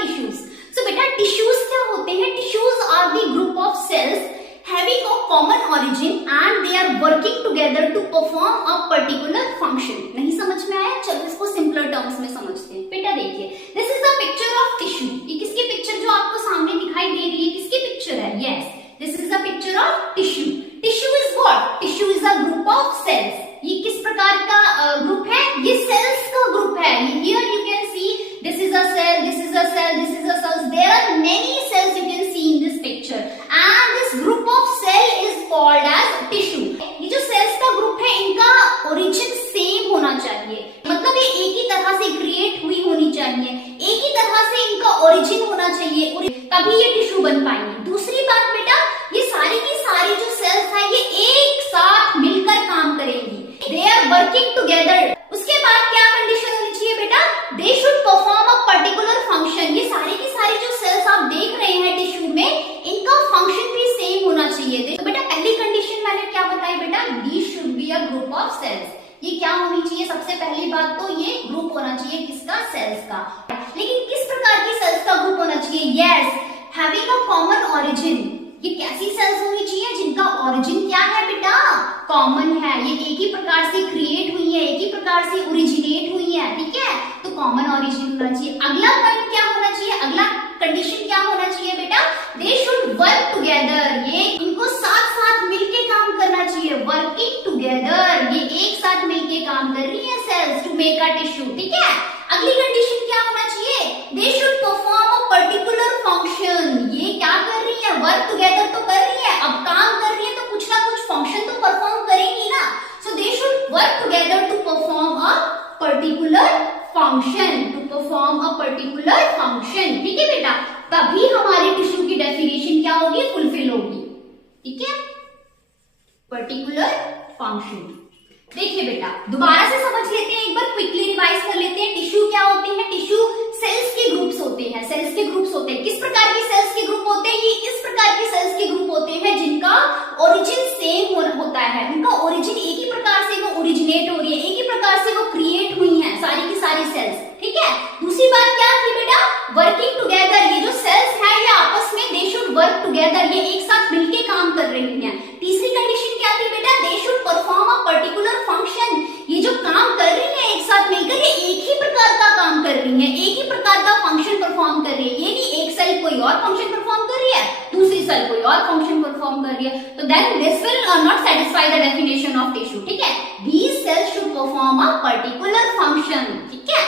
Tissues. सो बेटा tissues क्या होते हैं? Tissues are the group of cells having a common origin and they are working together to perform a particular function। नहीं समझ में आया? चलो इसको सिंपलर टर्म्स में समझते हैं। बेटा देखिए, this is the picture of tissue. ये किसकी पिक्चर जो आपको सामने दिखाई दे रही है, किसकी पिक्चर है? Yes, this is the picture of tissue. Tissue is what? Tissue is a group of cells. ये किस प्रकार का ग्रुप है? ये सेल्स का ग्रुप है। Here you can see this is a cell, this is a cell, this is a cell. There are many cells you can see in this picture and this group of cell is called as tissue. ये जो sales का ग्रुप है, इनका origin same होना चाहिए, मतलब ये एक ही तरह से क्रिएट हुई होनी चाहिए, एक ही तरह से इनका ओरिजिन होना चाहिए, तभी ये टिश्यू बन पाएंगे। दूसरी बात बेटा, ये सारी की सारी जो सेल्स है ये एक साथ मिलकर काम करेंगी, दे आर वर्किंग टुगेदर। उसके बाद क्या कंडीशन होनी चाहिए बेटा? दे should perform a particular function. ये सारी की सारी जो सेल्स आप देख रहे हैं टिश्यू में, इनका फंक्शन भी सेम होना चाहिए। तो बेटा पहली कंडीशन मैंने क्या बताई बेटा? These should be a group of cells. ये क्या होनी चाहिए? सबसे पहली बात तो ये ग्रुप होना चाहिए किसका? सेल्स का। लेकिन किस प्रकार की सेल्स का ग्रुप होना चाहिए? Yes, having a common origin. ये कैसी सेल्स होनी चाहिए जिनका ओरिजिन क्या है बेटा? कॉमन है। ये एक ही प्रकार से क्रिएट हुई है, एक ही प्रकार से ओरिजिनेट हुई है, ठीक है? तो कॉमन ओरिजिन होना चाहिए। अगला पॉइंट क्या होना चाहिए? अगला कंडीशन क्या होना चाहिए बेटा? दे शुड वर्क टुगेदर। ये इनको साथ साथ मिलके काम करना चाहिए, वर्किंग टुगेदर। ये एक साथ मिलके काम कर रही है cells to make a tissue, ठीक है? अगली कंडीशन क्या होना चाहिए? They should perform a particular function. ये क्या कर रही है? वर्क टुगेदर तो कर रही है, अब काम कर रही है तो कुछ ना कुछ फंक्शन तो परफॉर्म करेंगी ना। So they should work together to perform a particular function, to perform a particular function, ठीक है बेटा? तभी हमारे टिश्यू की डेफिनेशन क्या होगी? फुलफिल होगी, ठीक है? Particular function. देखिए बेटा दोबारा से समझ लेते हैं, एक बार क्विकली रिवाइज कर लेते हैं। टिश्यू क्या होते हैं? टिश्यू सेल्स के ग्रुप्स होते हैं, सेल्स के ग्रुप्स होते हैं। किस प्रकार के सेल्स के ग्रुप होते हैं? ये इस प्रकार के सेल्स के ग्रुप होते हैं जिनका ओरिजिन सेम होता है, उनका ओरिजिन एक ही प्रकार से वो ओरिजिनेट हो रही है, एक ही प्रकार से वो क्रिएट हुई है सारी की सारी सेल्स, ठीक है? दूसरी बात क्या थी बेटा? Working together. ये जो सेल्स है ये आपस में दे शुड वर्क टुगेदर, ये एक साथ मिलके काम कर रही हैं। तीसरी कंडीशन क्या थी बेटा? दे should perform a particular function. ये जो काम कर रही है एक साथ मिलकर, ये एक ही प्रकार का काम कर रही है, एक ही प्रकार का फंक्शन परफॉर्म कर रही है। ये नहीं एक सेल कोई और फंक्शन परफॉर्म कर रही है, दूसरी सेल कोई और फंक्शन परफॉर्म कर रही है, तो then this will not satisfy the definition of tissue, ठीक है? These cells should perform a particular function, ठीक है?